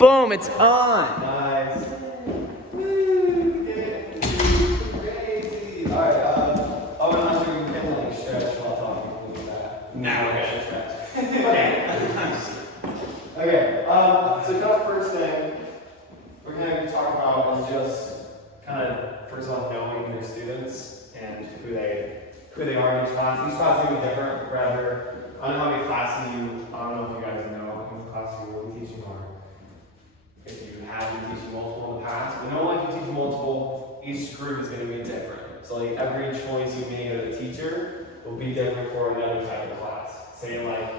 Boom, it's on. Nice. Woo! Crazy. Alright, oh, I'm not sure you can like stretch while talking. Now we're gonna stretch. Okay, so kind of first thing we're going to talk about is just kind of first of all knowing your students and who they are in each class. Each class is going to be different. Rather, I don't know how many classes I don't know if you guys know how many classes you will be teaching or if you have been teaching multiple in the past. But normally if you teach multiple, each group is going to be different. So like every choice you make as a teacher will be different for another type of class. Say like,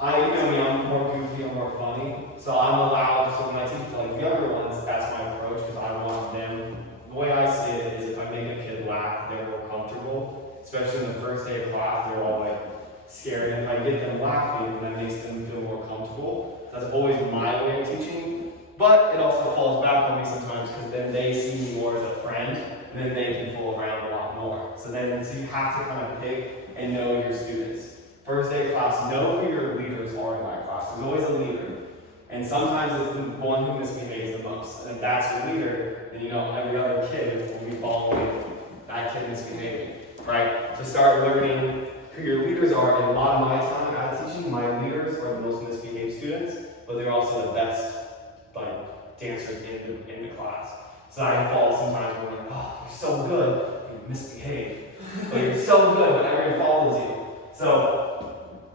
I'm more goofy, I'm more funny, so I'm allowed, so when I teach like the younger ones, that's my approach, because I want them, the way I see it is if I make a kid laugh, they're more comfortable, especially in the first day of class, they're all like scared, and if I get them laughing, that makes them feel more comfortable. That's always my way of teaching, but it also falls back on me sometimes, because then they see me more as a friend, and then they can fool around a lot more. So you have to kind of pick and know your students. First day of class, know who your leaders are in that class. There's always a leader. And sometimes it's the one who misbehaves the most. And if that's your leader, then you know every other kid will be following that kid misbehaving. Right? So start learning who your leaders are. And a lot of my time as teaching, my leaders are the most misbehaved students, but they're also the best dancers in the class. So I fall sometimes where I'm like, oh, you're so good, you misbehave. But you're so good when everyone follows you. So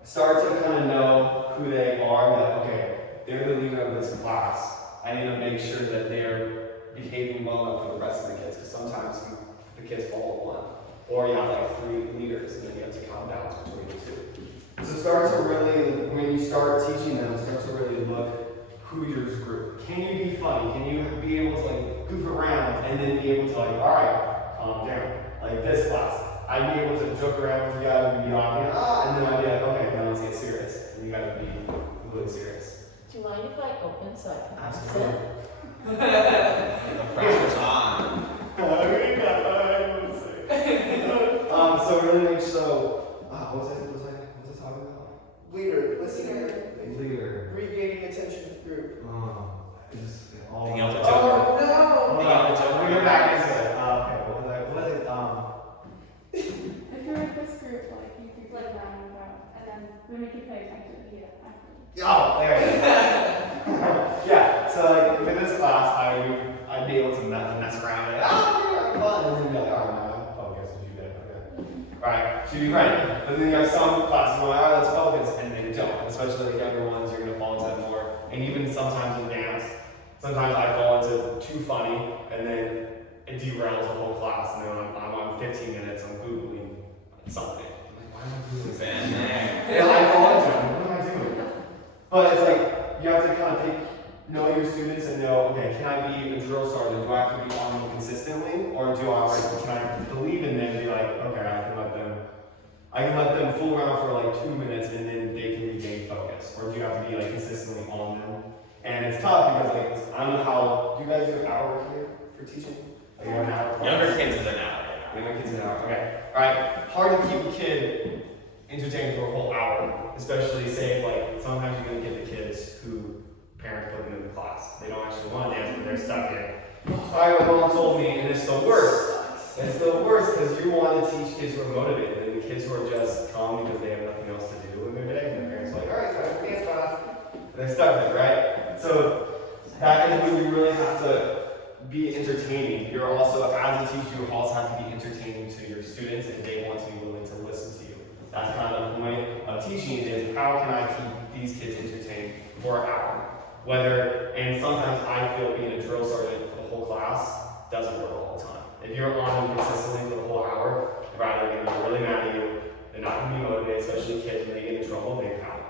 start to kind of know who they are, that, okay, they're the leader of this class. I need to make sure that they're behaving well enough for the rest of the kids, because sometimes the kids follow one. Or you have like 3 leaders, and then you have to count down between the 2. So start to really, when you start teaching them, start to really look who's your group. Can you be funny? Can you be able to like goof around and then be able to like, all right, calm down. Like this class. I'd be able to joke around with you guys and be like, and then I'd be like, okay, now let's get serious. And you guys would be really serious. Do you mind if I open so I can Absolutely. The pressure's on. So really make what's it talking about? Leader, listener, Leader. regaining attention of the group. Being able to joke. Oh no! We'll get back into it. Okay, If you're in this group, like you could like round and round, and then we make you pay attention to the actor. Oh, there it is. Yeah, so like with this class, I'd be able to mess around and fun, and then be like, oh no, focus, what you did, okay. Right, should be ready. But then you have some classes where, all right, let's focus, and they don't. Especially like younger ones, you're gonna fall into that more. And even sometimes in dance, sometimes I fall into too funny, and then it derails the whole class, and then I'm on 15 minutes, I'm Googling something. I'm like, why am I Googling something? Yeah, I fall into it. What am I doing? But it's like, you have to kind of know your students and know, okay, can I be a drill sergeant? Do I have to be on them consistently? Or can I believe in them and be like, okay, I can let them fool around for like 2 minutes and then they can regain focus? Or do you have to be like consistently on them? And it's tough because like, I don't know how, do you guys do an hour here for teaching? Like you have an hour? Younger kids is an hour. Younger kids an hour, okay. Alright, hard to keep a kid entertained for a whole hour. Especially say if like, sometimes you're gonna get the kids who parents put them in the class. They don't actually want to dance, but they're stuck in. Alright, my mom told me, and it's the worst. It's the worst because you want to teach kids who are motivated, and the kids who are just calm because they have nothing else to do in their day, and their parents are like, alright, so dance class. And they're stuck there, right? So that is when you really have to be entertaining. You're also, as a teacher, you also have to be entertaining to your students, and they want to be willing to listen to you. That's kind of the point of teaching is how can I keep these kids entertained for an hour? And sometimes I feel being a drill sergeant for the whole class doesn't work all the time. If you're on them consistently for the whole hour, they're either going to be really mad at you, they're not going to be motivated, especially kids when they get in trouble, they pout.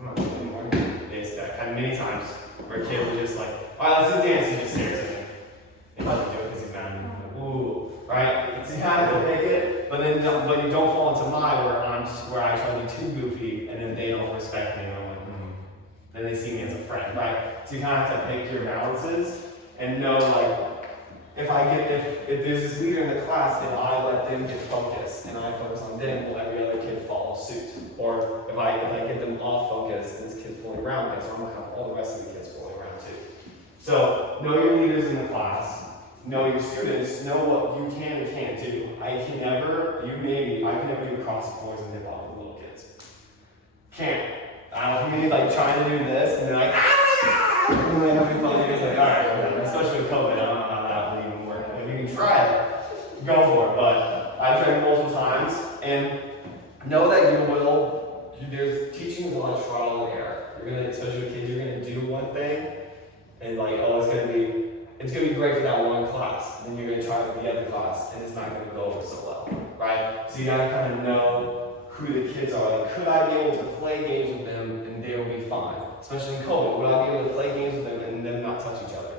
I'm not doing anymore. It's that kind of many times where a kid will just like, all right, let's do dance, he just stares at me. He doesn't do it because he's mad at me. Like, ooh, right? So you kind of make it, but you don't fall into mine where I try to be too goofy, and then they don't respect me, and I'm like, then they see me as a friend, right? So you kind of have to pick your balances and know, like, if there's this leader in the class and I let them get focused and I focus on them, will every other kid follow suit? Or if I get them off focus and this kid's fooling around, okay, so I'm gonna have all the rest of the kids fooling around too. So know your leaders in the class, know your students, know what you can and can't do. I can never do cross boys and hip hop with little kids. Can't. I don't know if you like trying to do this and they're like, ah! And they have fun. It's like, all right, whatever. Especially with COVID, I don't know how that would even work. If you can try it, go for it. But I've tried it multiple times, and know that there's teaching is a lot of trial and error. You're gonna, especially with kids, you're gonna do one thing, and like, oh, it's gonna be great for that one class. Then you're gonna try it with the other class, and it's not gonna go over so well, right? So you gotta kind of know who the kids are. Like, could I be able to play games with them and they will be fine? Especially in COVID, would I be able to play games with them and them not touch each other?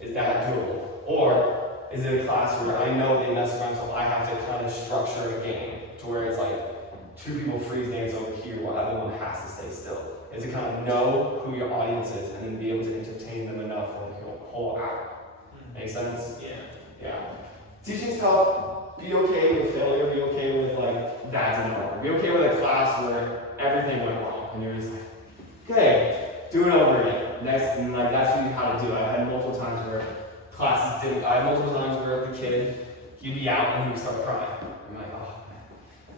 Is that doable? Or is it a class where I know they mess around, so I have to kind of structure a game to where it's like 2 people freeze dance over here while everyone has to stay still? Is to kind of know who your audience is and then be able to entertain them enough for the whole hour. Make sense? Yeah. Teaching's tough. Be okay with failure. Be okay with like that didn't work. Be okay with a class where everything went wrong and you're just like, okay, do it over again. Next, and like that's what you how to do it. I had multiple times where classes didn't. I had multiple times where the kid, he'd be out and he would start crying. I'm like, oh man.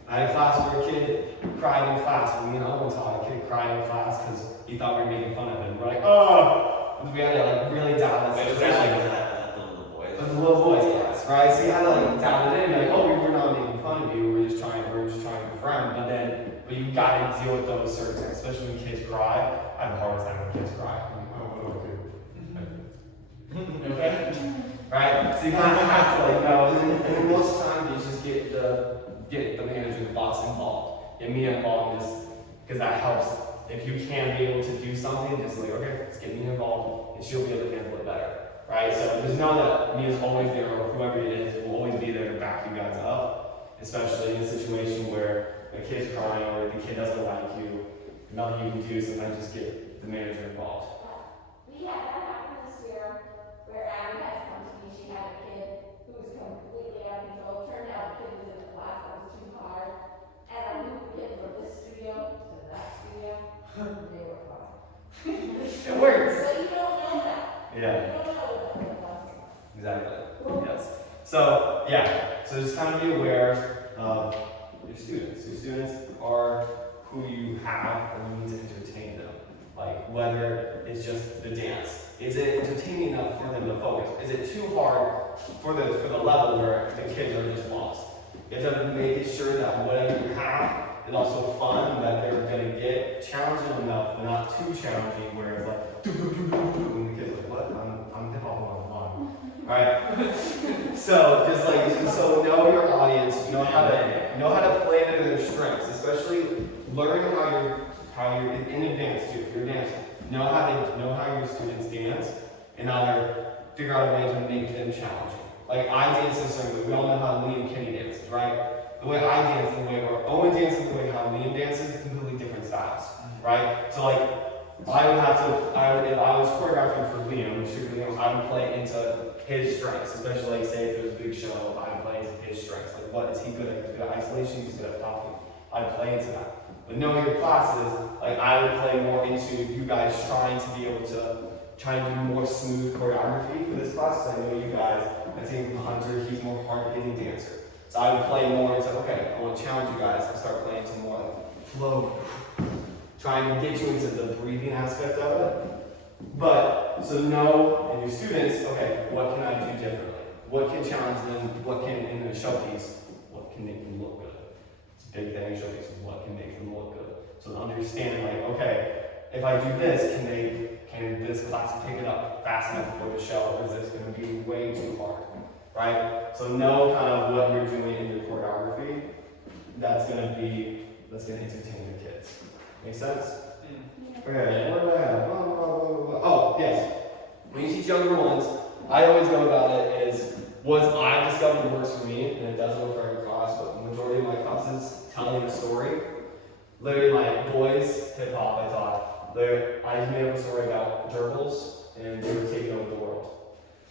I had a class where a kid cried in class. Me and Owen taught a kid cried in class because he thought we were making fun of him. We're like, oh, and we had to like really dial that situation. The little boys class, right? So you had to like dial it in, like, oh, we're not making fun of you. We're just trying to be friends. But you got to deal with those circumstances, especially when kids cry. I have a hard time when kids cry. I'm like, oh, okay. Right? So you kind of have to like know, and then most of the time you just get the manager, the boss involved. Get me involved just because that helps. If you can be able to do something, just like, okay, let's get me involved, and she'll be able to handle it better. Right? So just know that me is always there, or whoever it is will always be there to back you guys up, especially in a situation where a kid's crying or the kid doesn't like you. Nothing you can do, sometimes just get the manager involved. We had that happen this year where Abby had to come to me. She had a kid who was completely out of control. Turned out the kid was in a class that was too hard. And I moved the kid from this studio to that studio. They were fine. It works. But you don't know that. Yeah. You don't know that. Exactly. Yes. So yeah. So just kind of be aware of your students. Your students are who you have, and you need to entertain them. Like whether it's just the dance. Is it entertaining enough for them to focus? Is it too hard for the level where the kids are just lost? You have to make sure that whatever you have is also fun, that they're going to get challenging enough, but not too challenging where it's like, and the kid's like, what? I'm hip hop on. Alright? So just like, so know your audience, know how to play to their strengths, especially learn how you're in advance too. If you're dancing, know how your students dance, and either figure out a way to make them challenging. Like I dance in a certain way. We all know how Liam Kenny dances, right? The way I dance, the way Owen dances, the way how Liam dances, completely different styles, right? So like, if I was choreographing for Liam, I would play into his strengths, especially like say if it was a big show, I would play into his strengths. Like what is he good at? He's good at isolation, he's good at popping. I'd play into that. But knowing your classes, like I would play more into you guys trying to be able to try and do more smooth choreography for this class, because I know you guys, I think Hunter, he's more hard-hitting dancer. So I would play more into, okay, I want to challenge you guys and start playing into more like flow, trying to get you into the breathing aspect of it. But, so know, and your students, okay, what can I do differently? What can challenge them? What can, in the showpiece, what can make them look good? It's a big thing in showpiece, what can make them look good? So understanding like, okay, if I do this, can this class pick it up fast enough for the show, or is this going to be way too hard? Right? So know kind of what you're doing in your choreography. That's going to entertain the kids. Make sense? Okay, what do I have? Oh, yes. When you teach younger ones, I always go about it is what I discovered works for me, and it doesn't work for every class, but the majority of my classes telling a story. Literally, like boys, hip hop, I taught. I made up a story about gerbils, and they were taking over the world.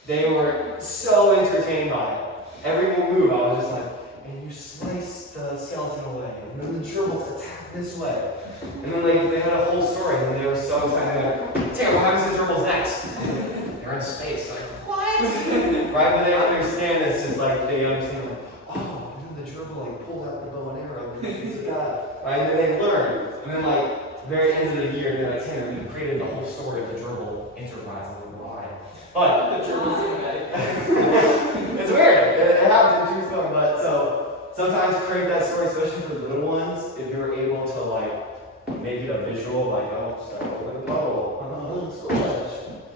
They were so entertained by it. Every move, I was just like, and you slice the skeleton away, and then the gerbils attack this way. And then they had a whole story, and they were so excited. Like, damn, what happens to the gerbils next? They're in space. Like, what? Right? But they understand it's just like, they understand, like, oh, the gerbil like pulled out the bow and arrow, and things like that. Right? And then they learn. And then, like, very end of the year, they're like, Tanner, we created the whole story of the gerbil enterprise and why. But The gerbil's in there. it's weird. It happens in film, but so sometimes create that story, especially for the little ones, if you're able to like make it a visual, like, oh, start over the puddle,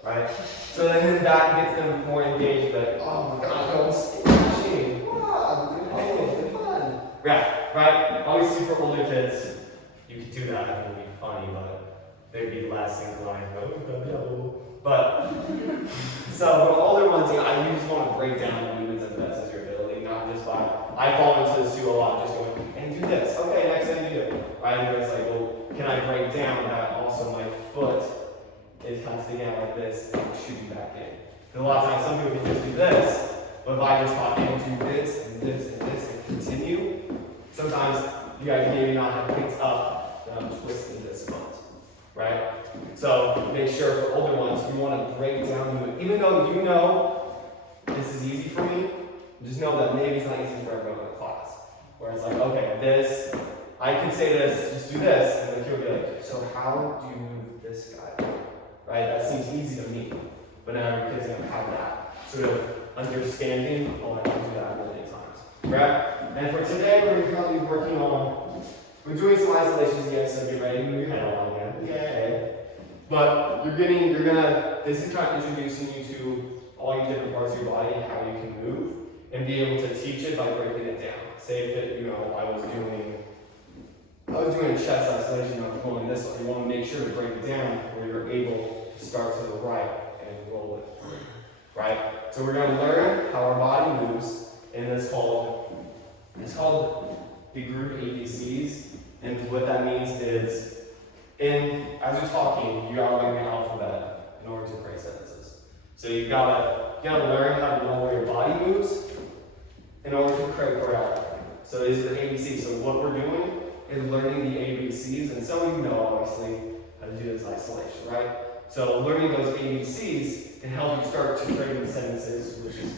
right? So then that gets them more engaged, like, oh my god, go stick machine. Wow, it's fun. Right. Obviously for older kids, you could do that, it would be funny, but they'd be less inclined, but so for older ones, you just want to break down the movements as best as your ability, not just by, I fall into this too a lot, just going, and do this, okay, next thing you do, right? And it's like, well, can I break down that also my foot is kind of sticking out like this and shooting back in? And a lot of times, some people can just do this, but if I just talk and do this and this and this and continue, sometimes you guys maybe not have picked up that I'm twisting this foot, right? So make sure for older ones, you want to break down the movement. Even though you know this is easy for me, just know that maybe it's not easy for everyone in the class. Where it's like, okay, this, I can say this, just do this, and then the kid will be like, so how do you move this guy? Right? That seems easy to me. But now your kid's going to have that sort of understanding, oh, I can do that many times. Right? And for today, we're going to be working on, we're doing some isolations again, so get ready to move your head along again. Yay. But this is kind of introducing you to all your different parts of your body and how you can move, and be able to teach it by breaking it down. Say that, I was doing a chest isolation, I'm going this way. You want to make sure to break it down where you're able to start to the right and roll it through, right? So we're going to learn how our body moves, and it's called the group ABCs, and what that means is, as you're talking, you gotta learn the alphabet in order to create sentences. So you gotta learn how to know where your body moves in order to create choreography. So these are the ABCs. So what we're doing is learning the ABCs, and some of you know obviously how to do this isolation, right? So learning those ABCs can help you start to create sentences, which is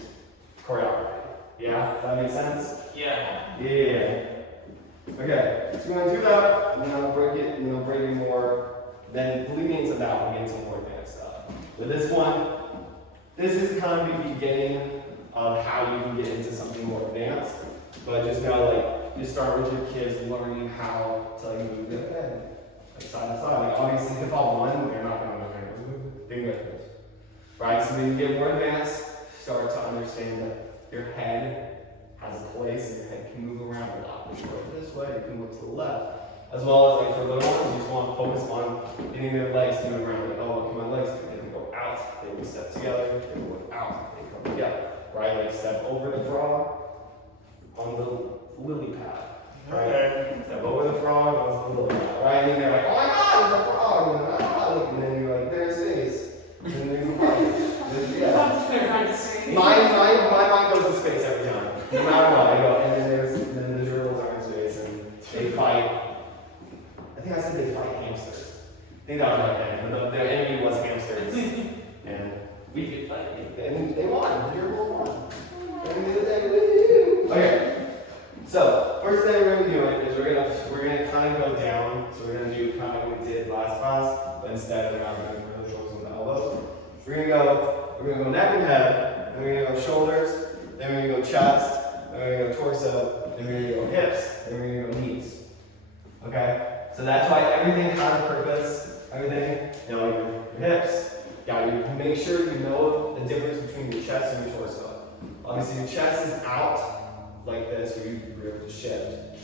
choreography. Yeah, does that make sense? Yeah. Yeah. Okay, so we're gonna do that, and then I'll break it more. Then believe me, it's about getting some more advanced stuff. But this one, this is kind of the beginning of how you can get into something more advanced. But just know, just start with your kids learning how to move their head, side to side. Obviously, if all one, they're not gonna move. Think like this, right? So when you get more advanced, start to understand that your head has a place, and your head can move around a lot. You can go this way, you can move to the left. As well as for little ones, you just want to focus on getting their legs to move around. Like, oh, look at my legs, they can go out, they can step together, they can go out, they come together. Right? Like step over the frog on the lily pad. Right? Okay. Step over the frog on the lily pad. Right? And then they're like, oh my god, there's a frog! And then, and then you're like, there's space. And then there's a frog. Yeah. My mind goes to space every time. No matter what, I go, and then the gerbils are in space, and they fight. I think I said they fight hamsters. I think that was my thing, but their enemy was hamsters. And we could fight, and they won. The gerbils won. Okay, so first thing we're going to be doing is we're going to kind of go down. So we're going to do kind of what we did last class, but instead we're not going to go shoulders and elbows. We're going to go neck and head, then we're going to go shoulders, then we're going to go chest, then we're going to go torso, then we're going to go hips, then we're going to go knees. Okay? So that's why everything has a purpose. Everything, your hips. Yeah, you make sure you know the difference between your chest and your torso. Obviously, your chest is out like this, where you're able to shift.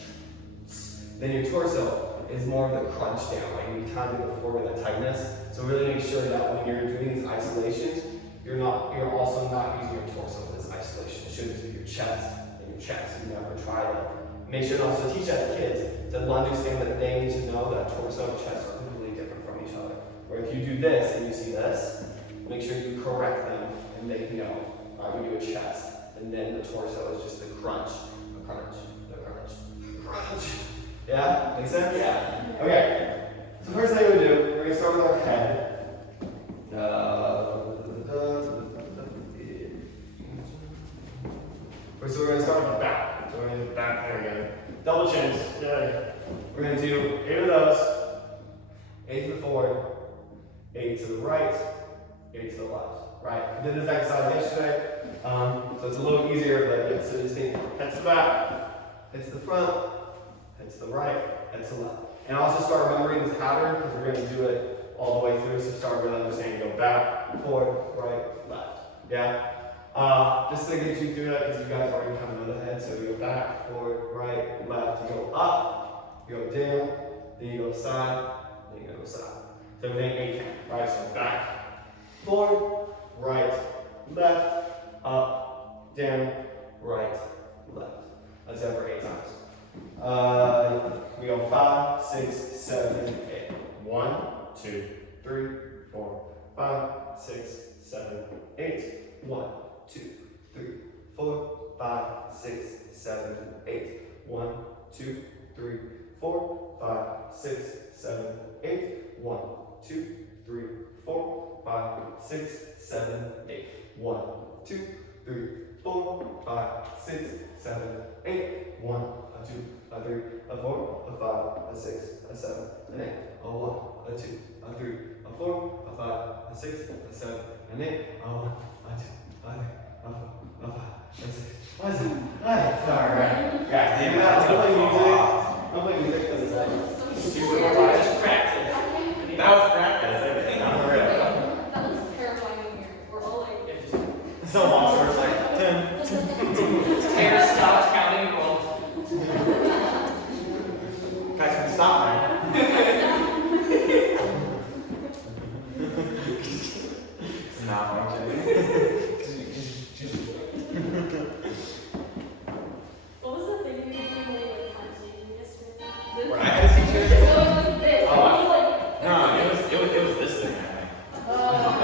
Then your torso is more of the crunch down, like we kind of did before with the tightness. So really make sure that when you're doing these isolations, you're also not using your torso for this isolation. It should just be your chest and your chest. You never try that. Make sure to also teach that to kids to understand that they need to know that torso and chest are completely different from each other. Or if you do this and you see this, make sure you correct them and they can go. All right, we do a chest, and then the torso is just the crunch, the crunch, the crunch, crunch. Yeah, make sense? Yeah. Okay. So first thing we do, we're gonna start with our head. So we're gonna start with the back. So we're gonna do the back there again. Double chins. Yeah. We're gonna do 8 of those. 8 to the forward, 8 to the right, 8 to the left. Right. I did this exercise yesterday, so it's a little easier, but yeah, so just think head to the back, head to the front, head to the right, head to the left. And also start remembering this pattern because we're going to do it all the way through, so start with understanding. Go back, forward, right, left. Yeah? Just to get you through that because you guys already kind of know the head, so you go back, forward, right, left. You go up, you go down, then you go side, then you go side. So everything 8 count, right? So back, forward, right, left, up, down, right, left. Let's have for 8 times. We go 5, 6, 7, 8. 1, 2, 3, 4, 5, 6, 7, 8. 1, 2, 3, 4, 5, 6, 7, 8. 1, 2, 3, 4, 5, 6, 7, 8. 1, 2, 3, 4, 5, 6, 7, 8. 1, 2, 3, 4, 5, 6, 7, 8. 1, 2, 3, 4, 5, 6, 7, 8. 1, 2, 3, 4, 5, 6, 7, 8. 1, 2, 3, 4, 5, 6, 7, 8. Sorry, right? Yeah, even that. Don't play music because it's like super hard. Just practice. That was practice. Everything. That was terrifying when we're all like. So monster was like 10. Tanner stopped counting and rolled. Guys can stop now. It's not functioning. What was the thing you were doing when you were punching yesterday? When I had a teacher. It was like this. Oh, It was like. No, it was this thing.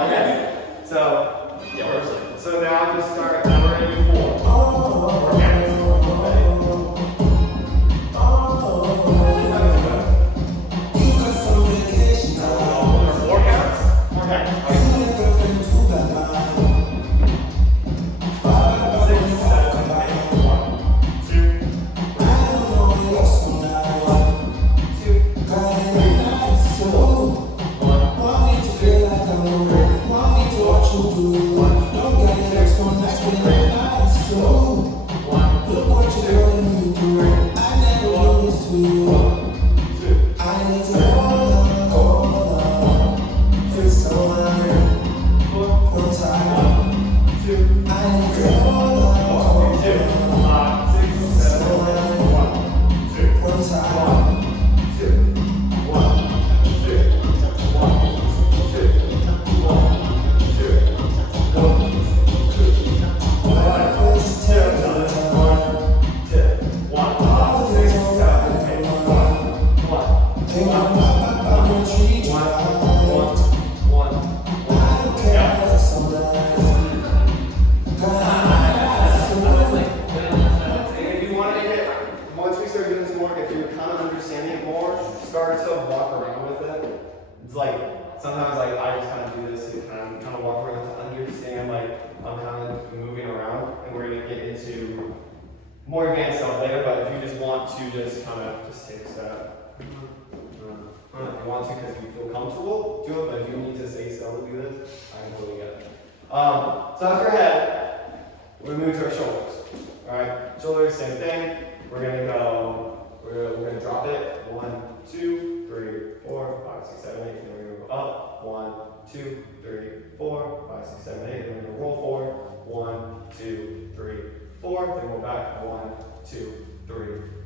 Okay. So Yeah, we're like. So now just start number 4. Okay. Four counts? Okay.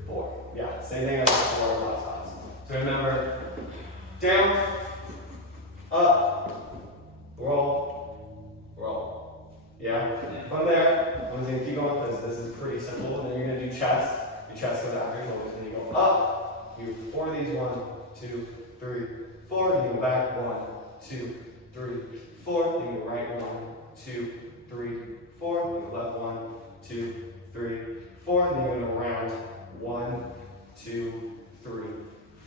4. Yeah, same thing as before last class. So remember, down, up, roll, roll. Yeah? From there, I'm just gonna keep going because this is pretty simple. And then you're gonna do chest. Your chest goes after your shoulders. And you go up, you do 4 of these, 1, 2, 3, 4. You go back, 1, 2, 3, 4. Then you go right, 1, 2, 3, 4. You go left, 1, 2, 3, 4. Then you're gonna round 1, 2, 3,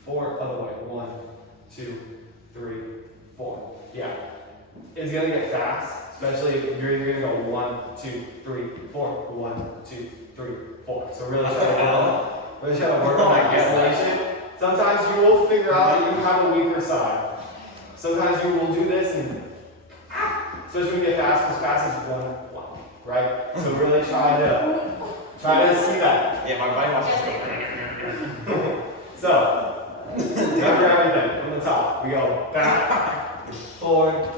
4. Other way. 1, 2, 3, 4. Yeah. It's gonna get fast, especially if you're gonna go 1, 2, 3, 4. 1, 2, 3, 4. So really try to work on that guesstimation. Sometimes you will figure out that you have a weaker side. Sometimes you will do this and especially when you get fast, as fast as 1, 1, right? So really try to see that. Yeah, my body wants to. So, remember everything from the top. We go back, forward,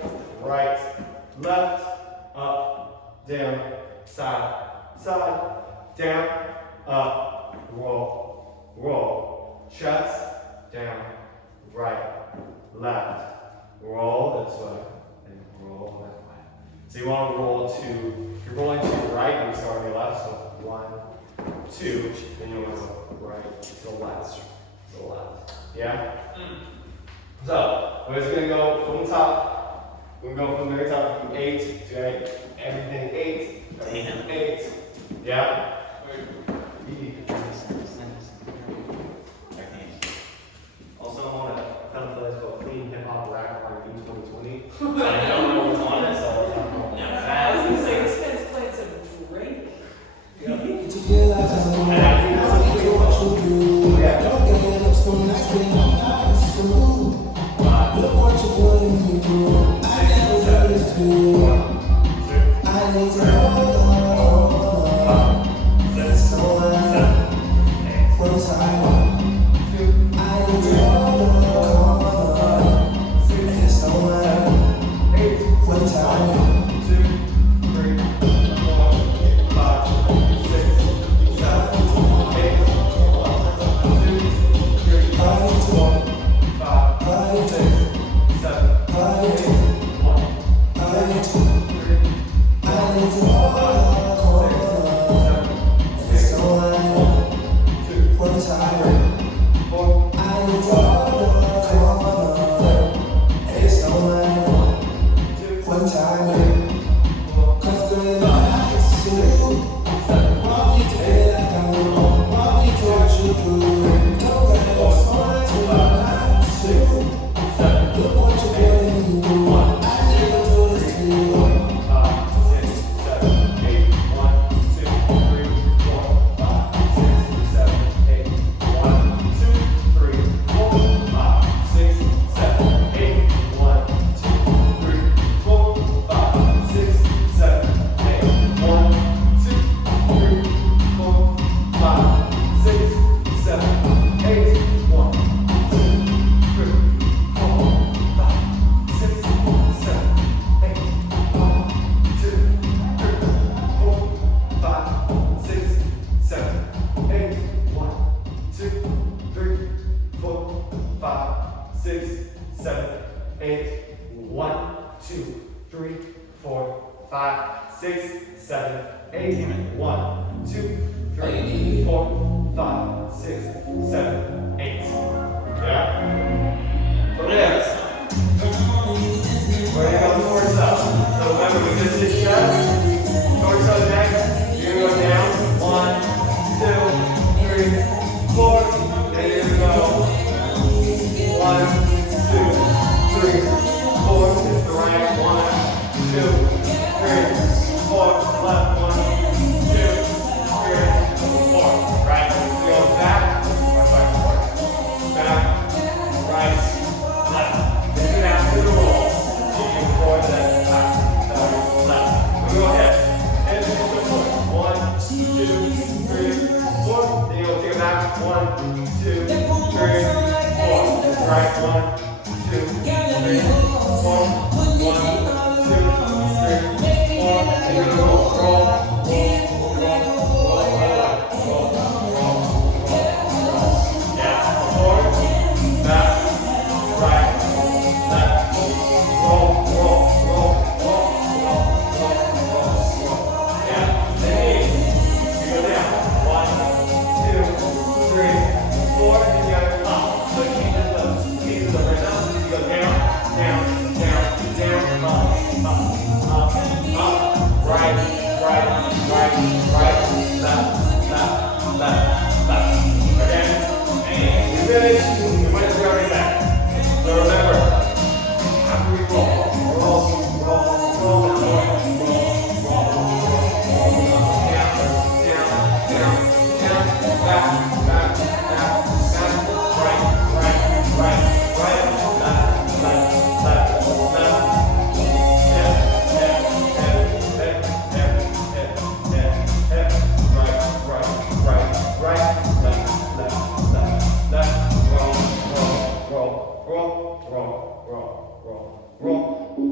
right, left, up, down, side, side, down, up, roll, roll, chest, down, right, left, roll this way, and roll that way. So you want to roll to, if you're rolling to your right, you start on your left, so 1, 2, then you want to go right to left, yeah? So, we're just going to go from the top, we're going to go from the very top, from 8 to 8, everything 8, Damn. 8, yeah? Also, I want to found a place called Clean Hip Hop Rack Review 2020. I don't know what's on it, so I'll talk about it. I was gonna say, this man's playing some Drake. And I think that's pretty much yeah.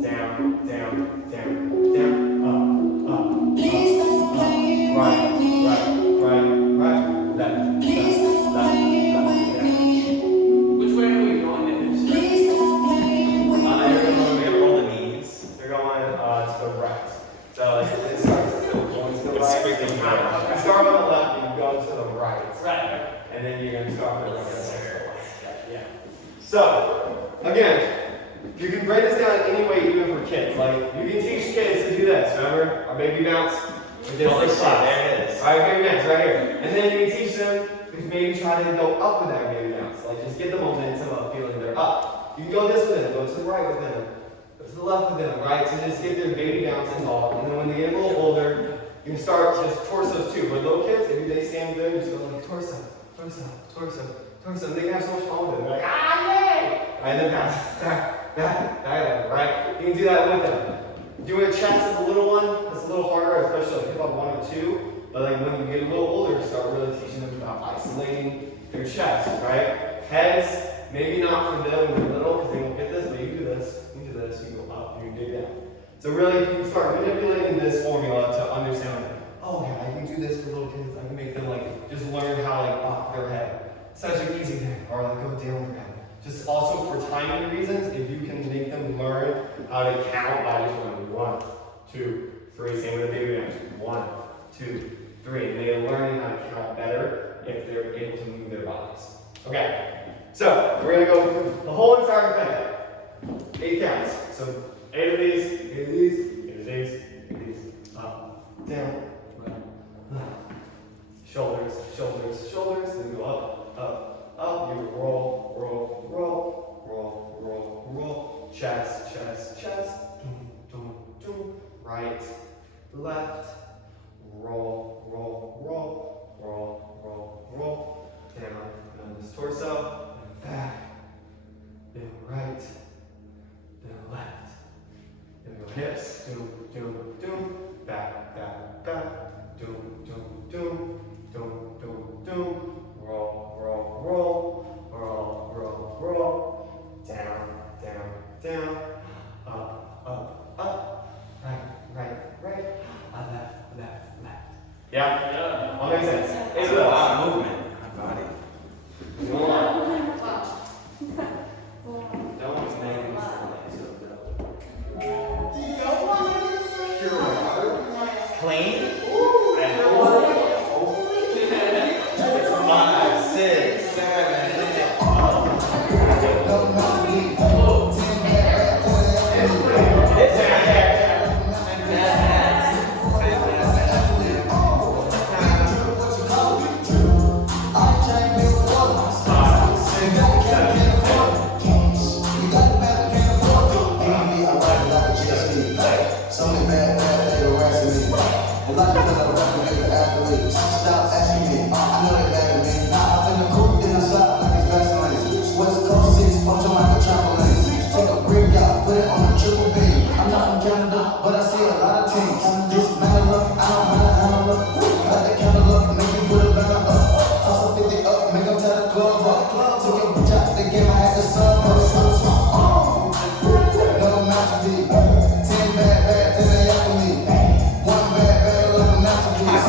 down, down, down, down, up, up, right, left, left, left, Which way are we going in this? You're gonna roll the knees. You're going to the right. So like, it starts going to the It's right. squiggly You right. start on the left and you go to the right. Right. And then you're going to start with yeah. So, again, you can break this down any way, even for kids. Like, you can teach kids to do this, remember? Our baby bounce. We did Holy 6 shit, class. there it is. Alright, baby bounce, right here. And then you can teach them to maybe try to go up with that baby bounce. Like, just get the momentum of feeling they're up. You can go this with them, go to the right with them, go to the left with them, right? So just get their baby bounce involved. And then when they get a little older, you can start just torsos too. With little kids, maybe they stand there and just go like torso, torso, torso, torso. And they can have so much fun with it. They're like, ah, yay! Right, then bounce, back, right? You can do that with them. Doing chest as a little one, it's a little harder, especially like hip hop 1 or 2. But like when you get a little older, you start really teaching them about isolating their chest, right? Heads, maybe not for them when they're little, because they won't get this, but you do this, you do this, you go up, you dig down. So really, you can start manipulating this formula to understand, like, oh yeah, I can do this for little kids. I can make them like just learn how like up their head. Such an easy thing, or like go down their head. Just also for timing reasons, if you can make them learn how to count by just going 1, 2, 3. Same with the baby bounce. 1, 2, 3. And they're learning how to count better if they're able to move their bodies. Okay. So we're gonna go through the whole entire thing. 8 counts. So 8 of these, 8 of these, 8 of these, 8 of these. Up, down, left. Shoulders, shoulders, shoulders. Then go up, up, up. You roll, roll, roll, roll, roll, roll. Chest, chest, chest. Doom, doom, doom. Right, left. Roll, roll, roll, roll, roll, roll. Down, down this torso. And back. Then right. Then left. Then go hips. Doom, doom, doom. Back, back, back. Doom, doom, doom. Doom, doom, doom. Roll, roll, roll. Roll, roll, roll. Down, down, down. Up, up, up. Right, right, right. Left, left, left. Yeah? Yeah. All makes sense. It's a lot of movement in my body. Go on. That one's making me so Pure water. clean. And 5, 6, 7, 8. But I see a lot of teams. This man look, I don't know how to look. Got the counter look, make you put a banner up. Toss a 50 up, make them tell the club up. Took a bitch out the game, I had to sub her. No masterpiece. 10 bad, till they after me. 1 bad, like a masterpiece.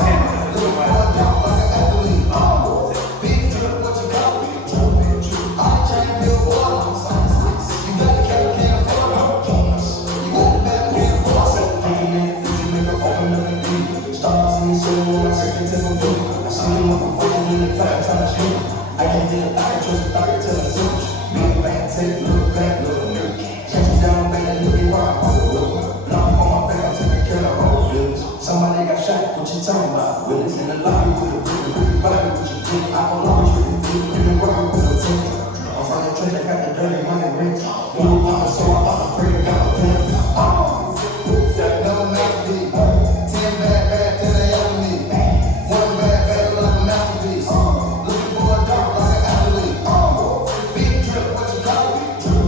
Look for a dog like an athlete. Big drip, what you call it? I can't feel water. You got the counter, can't afford it. You got the bad, can't afford it. Stars in the soul, I'm searching to my food. I see them up, I'm feeling in the fire, trying to shoot. I can't get a fire, trust the fire till I switch. Me and back, take look back, little nerd. Catch me down, back, look me where I'm going. Long on my back, I'm taking care of all feelings. Somebody got shot, what you talking about? Willis in the lobby with a really body, what you think? I don't always really feel in the world with a team. I'm from the trench, I got the dirty money rich. When you want to show up, I'm afraid to go. No masterpiece. 10 bad, till they after me. 1 bad, like a masterpiece. Looking for a dog like an athlete. Big drip, what you call it?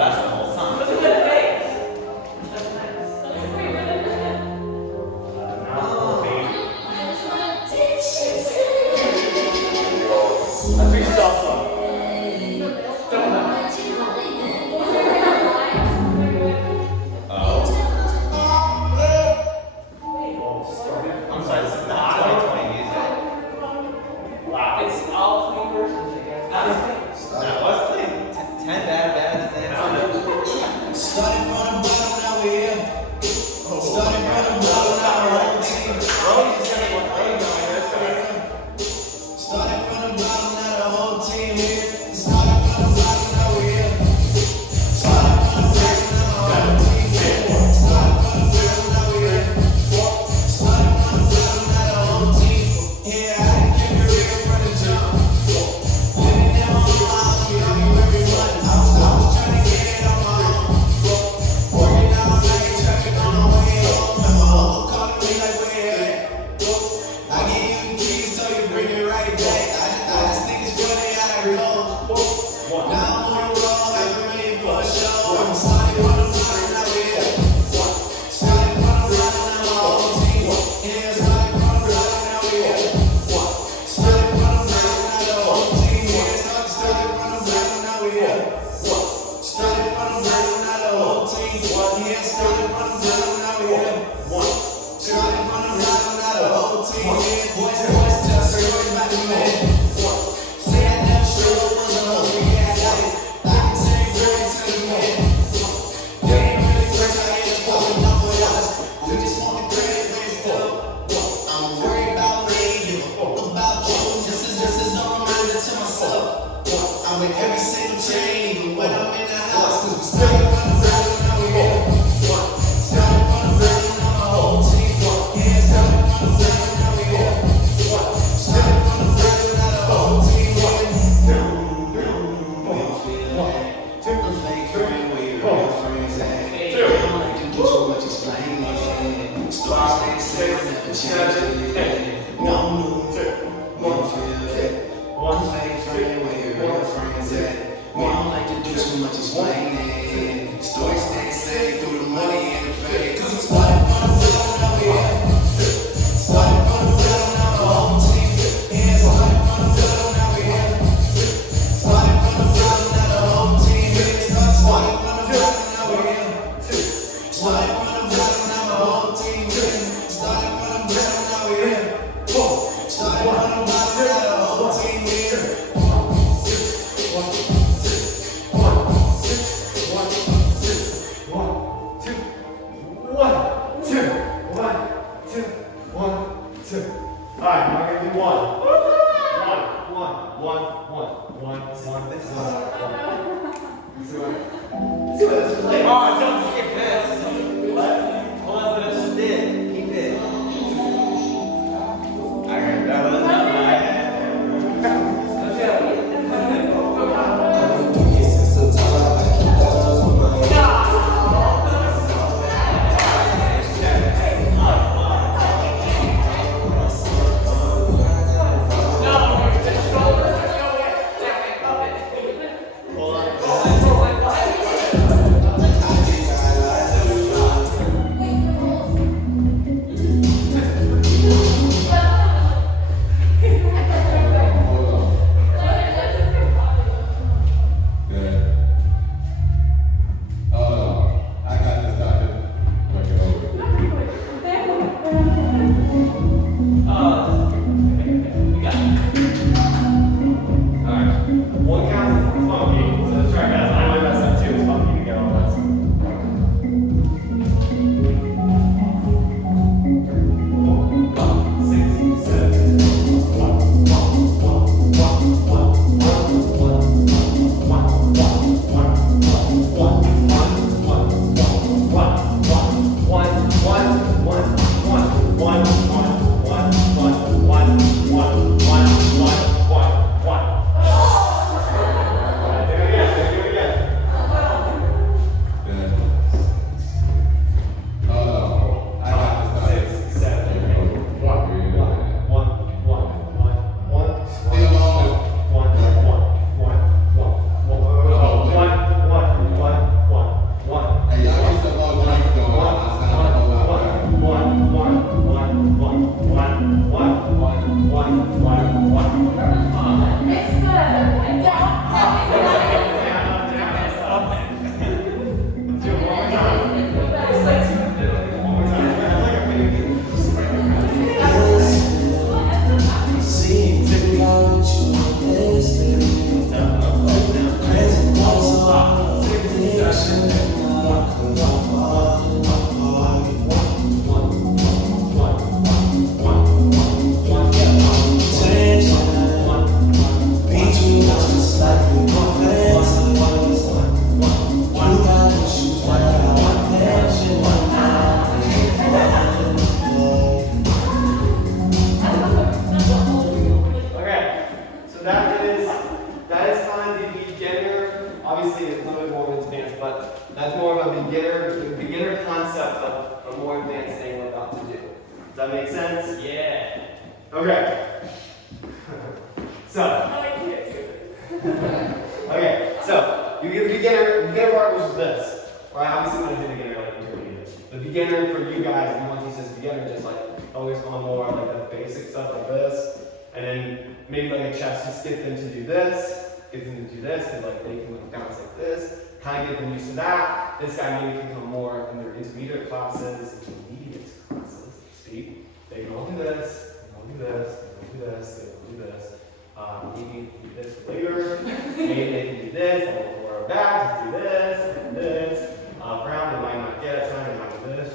That's the whole song. That's pretty self-song. I'm sorry, this is not 2020 music. Wow. It's all clean versions, I guess. That was clean. 10 bad bads and then Starting from the bottom, now we're here. Starting from the bottom, now we're on team. Starting from the bottom, now the whole team here. Starting from the bottom, now we're here. Starting from the bottom, now the whole team here. Starting from the bottom, now we're here. Starting from the bottom, now the whole team here. I had to keep it real from the jump. Living in my own life, we all knew everyone. I was trying to get it on my own. Working out like a traffic on the way home. And my uncle calling me like, where you at? I gave you the keys, so you bring it right back. I just think it's funny how that goes. Now I'm on the road, having ready for a show. I'm starting from the bottom, now we're here. Starting from the bottom, now my whole team. Yeah, starting from the bottom, now we're here. Starting from the bottom, now the whole team here. Starting from the bottom, now we're here. Starting from the bottom, now the whole team here. Starting from the bottom, now we're here. Starting from the bottom, now the whole team here. Boys, tell stories about the man. Say I never sure it was a hope, yeah, I got it. I can tell you very to the man. They ain't really fresh out here talking up with us. We just want the credit where it's due. I'm worried about me, give a fuck about you. Just as I'm reminded to myself. I'm with every single chain, even when I'm in the house. Cause we started from the bottom, now we're here. Started from beginner concept of a more advanced thing we're about to do. Does that make sense? Yeah. Okay. So, okay, so you get the beginner part, which is this. Right? Obviously, when I do beginner, like intermediate. The beginner for you guys, if you want to teach this beginner, just like always on more like the basic stuff like this, and then maybe like a chest, just get them to do this, get them to do this, and like they can like bounce like this, kind of get them used to that. This guy maybe can come more in their intermediate classes, see? They can all do this, they can all do this, they can all do this, they can all do this. Maybe do this later. Maybe they can do this, and we'll lower our back, do this, and this. Brown, they might not get it, so they might do this.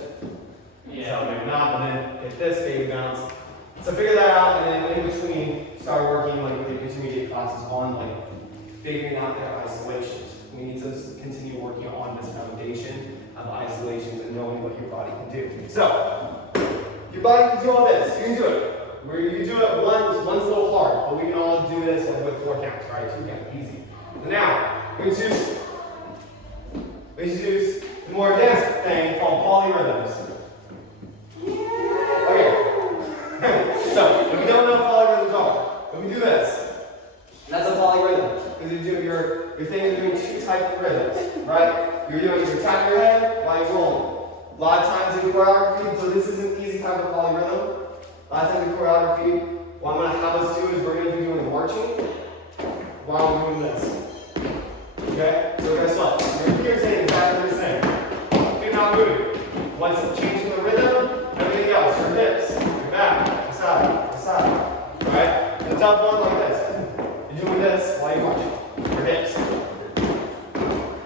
Yeah. So maybe not, but then get this baby bounce. So figure that out, and then in between, start working like with the intermediate classes on like figuring out their isolations. We need to continue working on this foundation of isolations and knowing what your body can do. So, your body can do all this. You can do it. You can do it one's a little hard, but we can all do this like with 4 counts, right? 2 counts, easy. So now, we introduce the more advanced thing called polyrhythms. Okay. So, if you don't know what polyrhythms are, if we do this, that's a polyrhythm. Because your thing is doing 2 types of rhythms, right? You're tapping your head while you're rolling. A lot of times in choreography, so this is an easy type of polyrhythm. A lot of times in choreography, what I'm going to have us do is we're going to be doing the marching while we're doing this. Okay? So guess what? You're saying exactly the same. You're not moving. Once it's changing the rhythm, everything else, your hips, your back, the side. Right? The top one like this. You're doing this while you're marching. Your hips.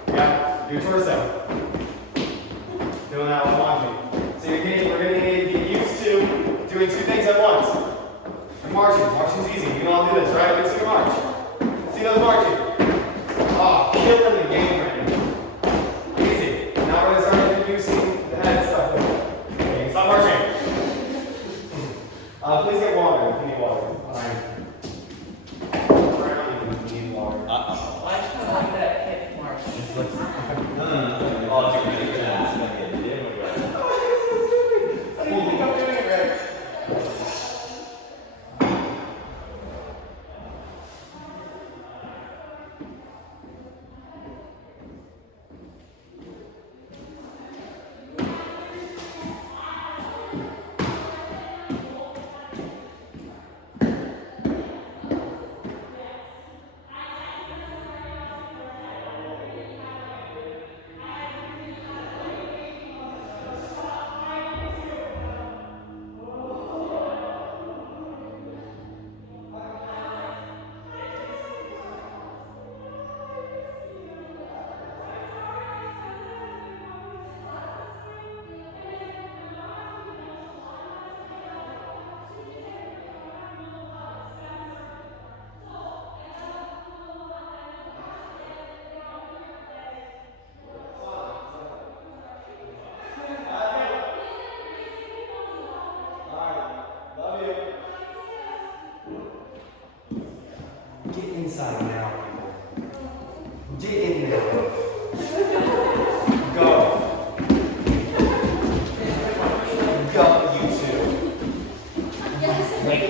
Yeah? Your torso. Doing that while marching. So we're going to need to get used to doing 2 things at once. You're marching. Marching's easy. You can all do this, right? Let's do march. See those marching. Oh, killing the game right now. Easy. Now we're going to start introducing the head stuff. Okay, stop marching. Please get water if you need water. You need water. Why is it like that hip march? No. Oh, it's really good. It's gonna be a dim or I didn't think I'm doing it right. Get inside now, people. Get in there. Go. Go, you two. Wait,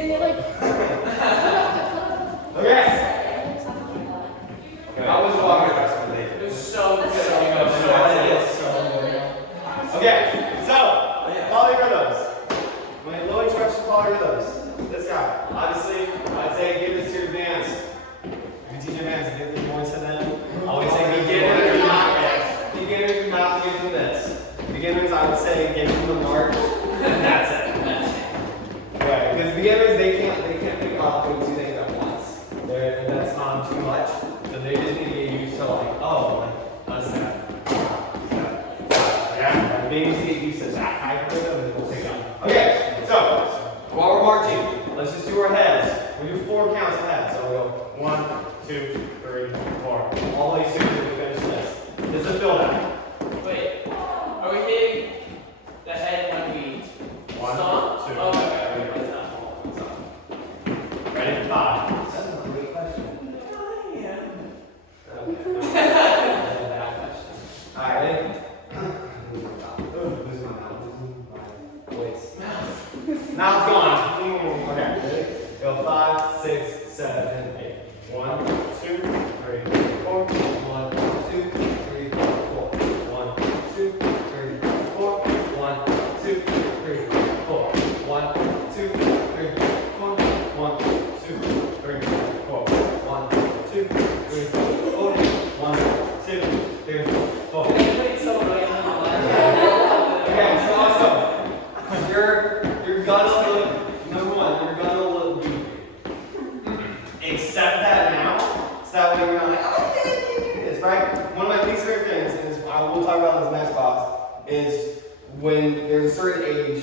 And you're like, okay. That was longer explanation. It was so good. Okay, so polyrhythms. When low instruction polyrhythms, this guy. Obviously, I'd say give this to your bands. If you teach your bands, give more to them. I would say beginners do not give them this. Beginners, I would say give them the march, and that's it. Right, because beginners they can't pick up doing 2 things at once. That's too much. So they just need to get used to that's that. Yeah, maybe to get used to that type of rhythm, and we'll pick up. Okay, so while we're marching, let's just do our heads. We do 4 counts of heads. So we'll go 1, 2, 3, 4. All the way through till we finish this. This is a fill down. Wait, are we hitting the head when we 1, stomp? 2, Oh, okay. 3. Ready? 5. That's a great question. I am. Okay. Bad question. Now it's gone. Okay, ready? Go 5, 6, 7, 8. 1, 2, 3, 4. 1, 2, 3, 4. 1, 2, 3, 4. 1, 2, 3, 4. 1, 2, 3, 4. 1, 2, 3, 4. 1, 2, 3, 4. 1, 2, 3, 4. Okay, so let's go. You're gonna look, number one, you're gonna look goofy. Accept that now, so that way you're not like, oh, yeah, this, right? One of my least favorite things, and I will talk about this next class, is when there's a certain age,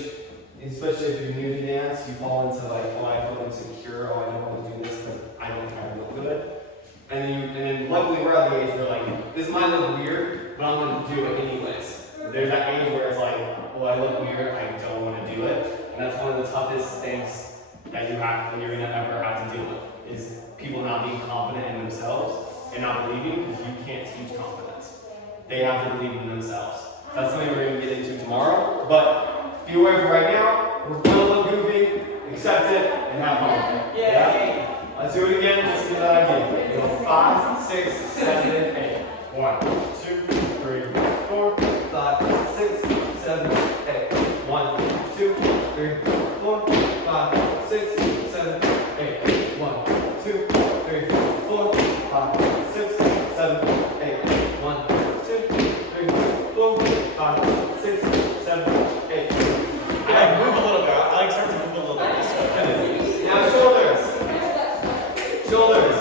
especially if you're new to dance, you fall into like, oh, I feel insecure, oh, I don't want to do this because I don't have to look good. And then luckily we're at the age where like, this might look weird, but I'm gonna do it anyways. There's that age where it's like, well, I look weird, I don't want to do it. And that's one of the toughest things that you're gonna ever have to deal with, is people not being confident in themselves and not believing, because you can't teach confidence. They have to believe in themselves. That's something we're gonna get into tomorrow, but be aware for right now, we're gonna look goofy, accept it, and have fun. Yeah? Let's do it again, just to get that idea. Go 5, 6, 7, 8. 1, 2, 3, 4, 5, 6, 7, 8. 1, 2, 3, 4, 5, 6, 7, 8. 1, 2, 3, 4, 5, 6, 7, 8. 1, 2, 3, 4, 5, 6, 7, 8. I like move a little bit. I like start to move a little bit. Now shoulders. Shoulders.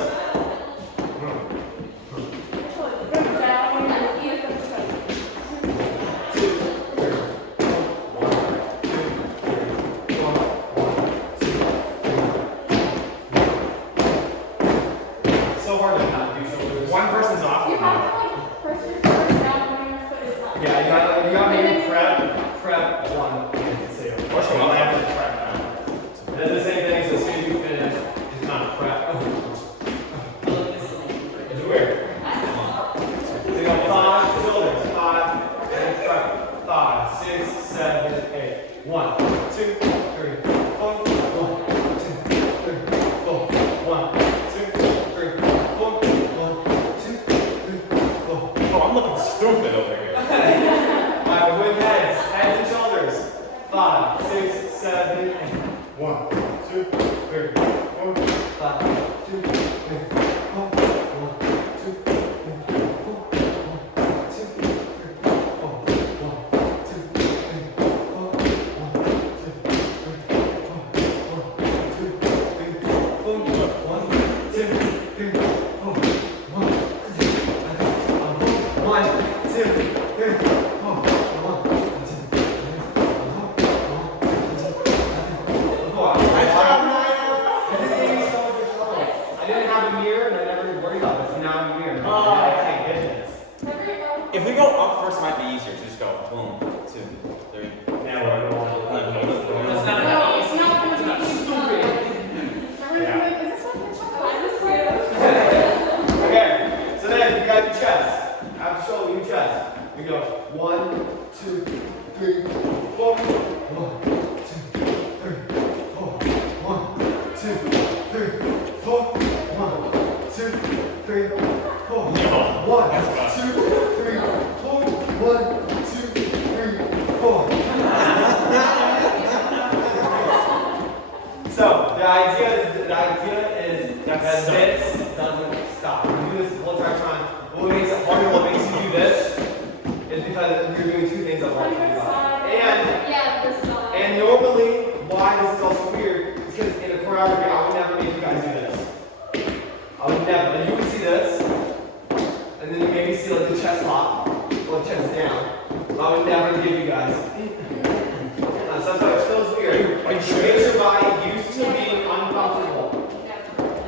So hard to not do shoulders. One person's off. You have to like press your foot down when your foot is up. Yeah, you got maybe prep one. What's going on? I have to prep now. And it's the same thing, so as soon as you finish, it's not prep. It's weird. So you got 5 shoulders, 5, and prep. 5, 6, 7, 8. 1, 2, 3, 4. 1, 2, 3, 4. 1, 2, 3, 4. 1, 2, 3, 4. Oh, I'm looking stupid over here. Alright, with heads and shoulders. 5, 6, 7, 8. 1, 2, 3, 4, 5, 2, 3, 4. 1, 2, 3, 4. 1, 2, 3, 4. 1, 2, 3, 4. 1, 2, 3, 4. 1, 2, 3, 4. 1, 2, 3, 4. If we go up first, it might be easier to just go boom, 2, 3. Now we're going. That's not No, it's not gonna be stupid. Everyone's like, is this what you're Okay, so then you got your chest. After shoulder, your chest. We go 1, 2, 3, 4. 1, 2, 3, 4. 1, 2, 3, 4. 1, 2, 3, 4. 1, 2, 3, 4. 1, 2, 3, 4. So the idea is that this doesn't stop. We do this the whole entire time. What makes it harder, what makes you do this, is because you're doing two things at once. And normally, why this is also weird, is because in a choreography, I would never make you guys do this. I would never. And you would see this, and then you maybe see like the chest hop, or the chest down. I would never give you guys. Sometimes it feels weird. Like you get your body used to being uncomfortable.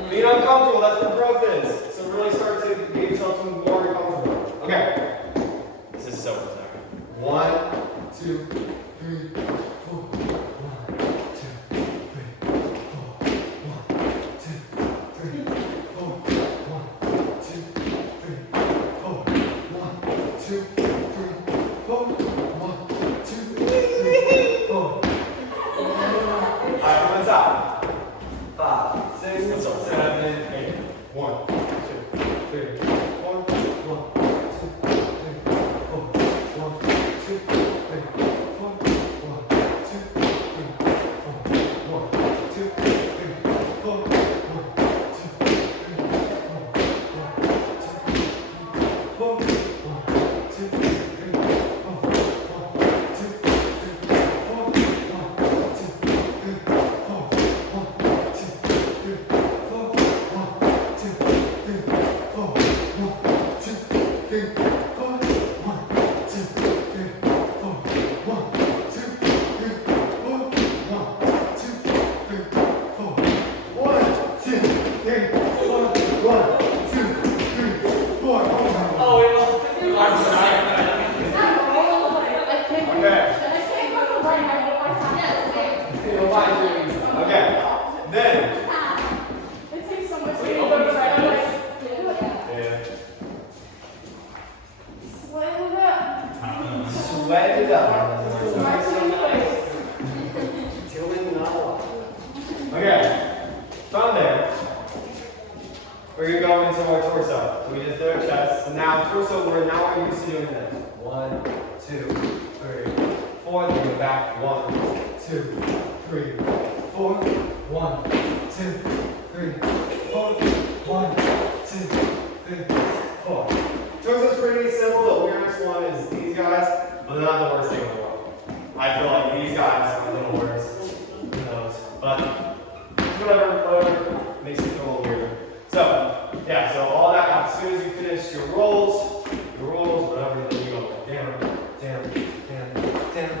Being uncomfortable, that's what growth is. So really start to get yourself to more comfortable. Okay. This is so bizarre. 1, 2, 3, 4. 1, 2, 3, 4. 1, 2, 3, 4. 1, 2, 3, 4. 1, 2, 3, 4. 1, 2, 3, 4. Sweat it up. Doing not a lot. Okay. From there, we're gonna go into our torso. So we just did our chest. So now torso, now we're used to doing this. 1, 2, 3, 4. Then go back. 1, 2, 3, 4. 1, 2, 3, 4. 1, 2, 3, 4. Torso's pretty simple. The weirdest one is these guys, but they're not the worst thing in the world. I feel like these guys are a little worse than those, but whatever makes you feel a little weirder. So, yeah, so all that, as soon as you finish your rolls, whatever, then you go down, down, down, down,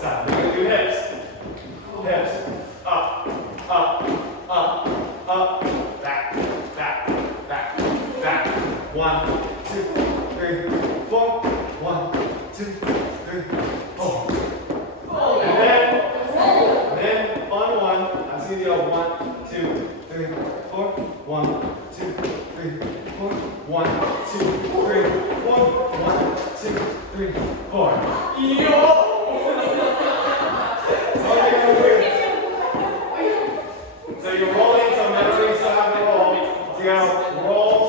side. We're gonna do hips, up, back, back. 1, 2, 3, 4. 1, 2, 3, 4. And then on 1, I'm just gonna go 1, 2, 3, 4. 1, 2, 3, 4. 1, 2, 3, 4. 1, 2, 3, 4. Yo! So you're rolling, so remember you still have to roll. So you gotta roll.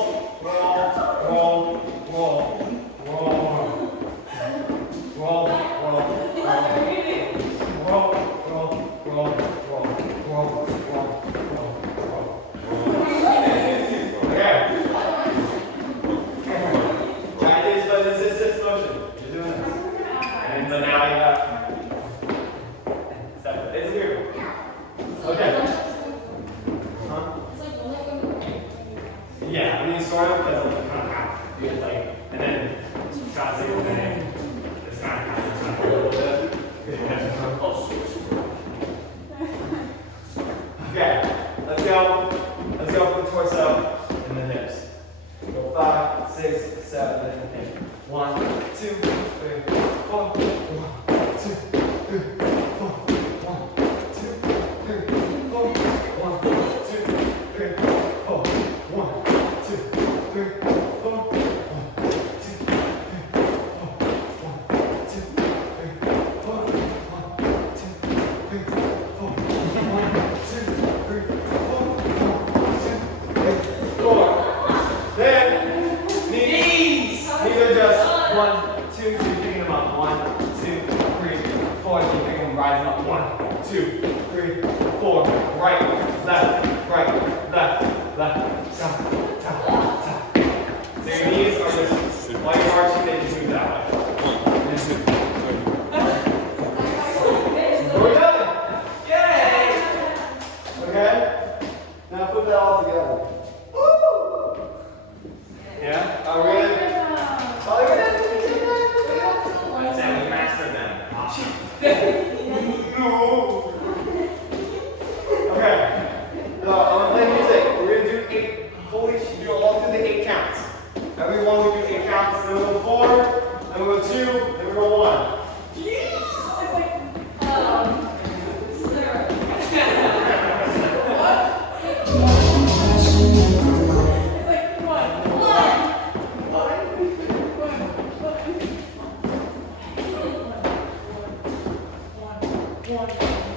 Yeah, I mean, sort of, because you kind of have to do it, like, and then try to say the thing. It's kind of a little bit. Okay, let's go for the torso and the hips. Go 5, 6, 7, and 8. 1, 2, 3, 4. 1, 2, 3, 4. 1, 2, 3, 4. 1, 2, 3, 4. 1, 2, 3, 4. 1, 2, 3, 4. 1, 2, 3, 4. 1, 2, 3, 4. 4. Then knees. These are just 1, 2. So you're picking them up. 1, 2, 3, 4. You're picking them, rising up. 1, 2, 3, 4. Right, left, left, side, side. So your knees are just while you're marching, they just move that way. We're done. Yay! Okay. Now put that all together. Woo! Yeah? Are we gonna? Oh, we're gonna We mastered them. Awesome. No. Okay. So I'm gonna play music. We're gonna do 8 fully. Do all through the 8 counts. Everyone we do 8 counts. Then we'll go 4. Then we'll go 2. Then we'll go 1. One.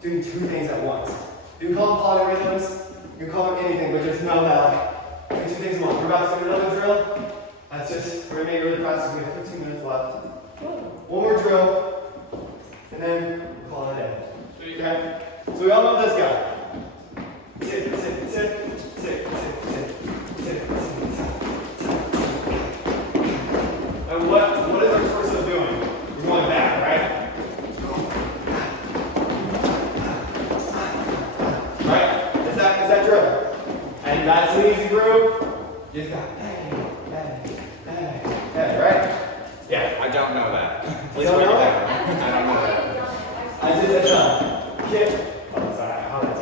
doing two things at once. You can call them polyrhythms, you can call them anything, but just know that doing two things at once. We're about to do another drill. That's just, we're gonna make it really fast, so we have 15 minutes left. One more drill, and then we'll call it a day. Okay? So we all know this guy. Tick, tick, tick, tick, tick, tick, tick, tick, tick. And what is our torso doing? We're going back, right? Right? Is that drill? And that's an easy groove. You just got right? Yeah. I don't know that. Please You don't break it know down. I don't know that. I It's a kick. Oh, sorry. How did I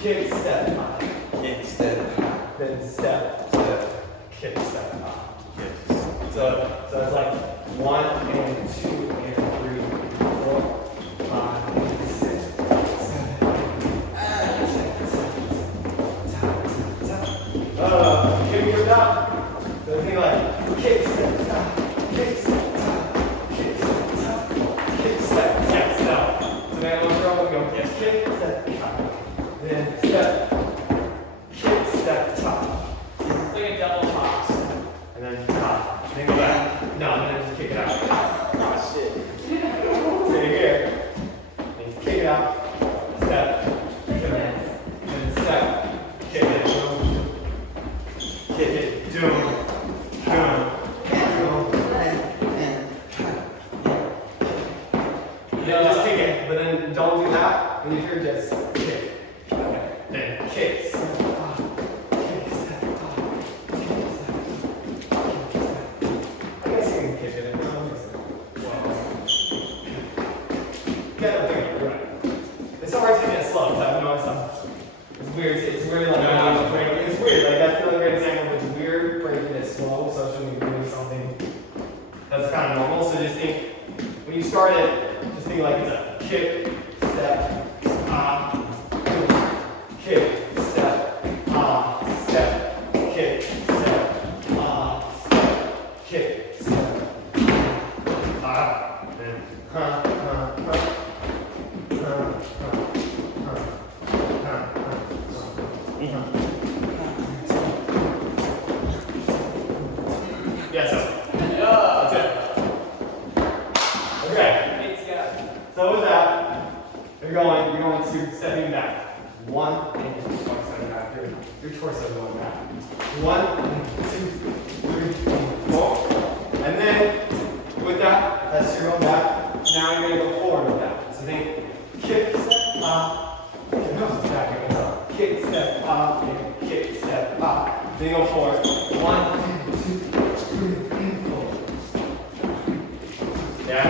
kick, step, hop. Kick, step, hop. Then step, kick, step, hop. Kick. So it's like 1 and 2 and 3, 4, 5, 6, 7. Kick your top. So think like kick, step, top, kick, step, top, kick, step, top, kick, step, yes, no. So then we'll go yes, kick, step, top, then step, kick, step, top. It's like a double hops. And then top. Then go back. No, and then just kick it out. Oh, shit. So you're here. Then kick it out. Step. Kick it out. And then step. Kick it. Boom. Kick it. Doom. Boom. Then just kick it. But then don't do that. When you hear just kick. Okay. Then kick. Step. Kick. Step. Kick. Step. I guess you can kick it in. Get up there, right. It's hard to get slow, because I've noticed it's weird. It's weird, like, it's weird. Like, that's not a great example, but it's weird breaking it slow, so I shouldn't be doing something that's kind of normal. So just think, when you start it, just think like it's a kick, step, kick, step, step, kick, step, step, kick, step, Yeah, that's it. Okay. It's got. So with that, you're going to stepping back. 1 and 2, stepping back. Your torso going back. 1, 2, 3, 4. And then with that, that's your going back. Now you're gonna go forward with that. So think kick, step, back goes up. Kick, step, and kick, step, up. Then go forward. 1, 2, 3, 4. Yeah.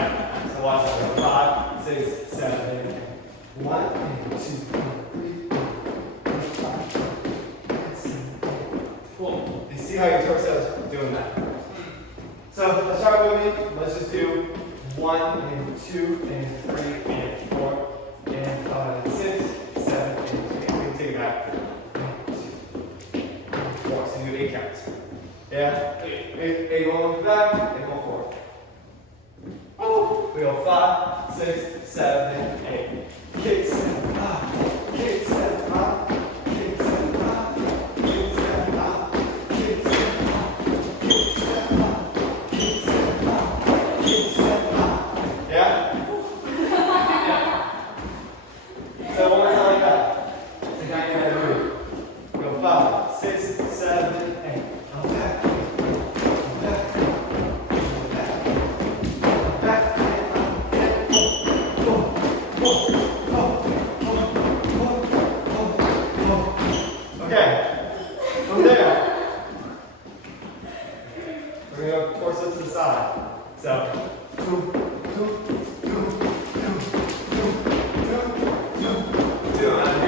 So watch that. 5, 6, 7, 8. 1, 2, 3, 4, 5, 6, 7, 8. Cool. You see how your torso is doing that? So let's start with me. Let's just do 1 and 2 and 3 and 4 and 5 and 6, 7 and 8. We can take it back. 1, 2, 4. So you do 8 counts. Yeah? 8 going back and go forward. We go 5, 6, 7, 8. Kick, step, up. Kick, step, up. Kick, step, up. Kick, step, up. Kick, step, up. Kick, step, up. Kick, step, up. Kick, step, up. Yeah? So one more time like that. So now you have a groove. Go 5, 6, 7, 8. Go back. Go back. Go back. Go back. Okay, from there, we're going to go torso to the side. So, you're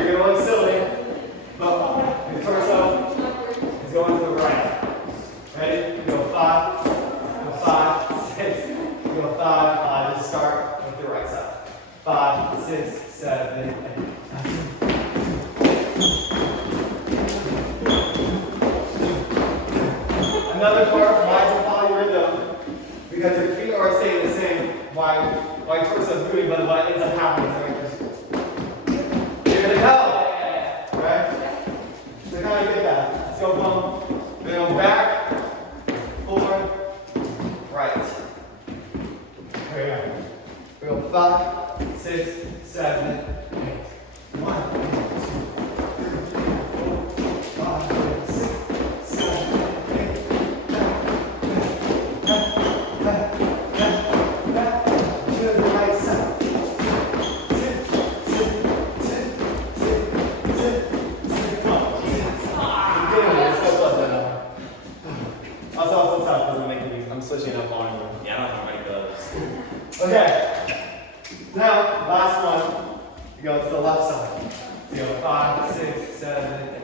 going to look silly, but your torso is going to the right. Ready? You go 5, 6, you go 5, just start with the right side. 5, 6, 7, 8. Another part, why it's a polyrhythm, because your feet are staying the same while your torso is moving, but what ends up happening is like this. You go to the left side. So you go 5, 6, 7, 8.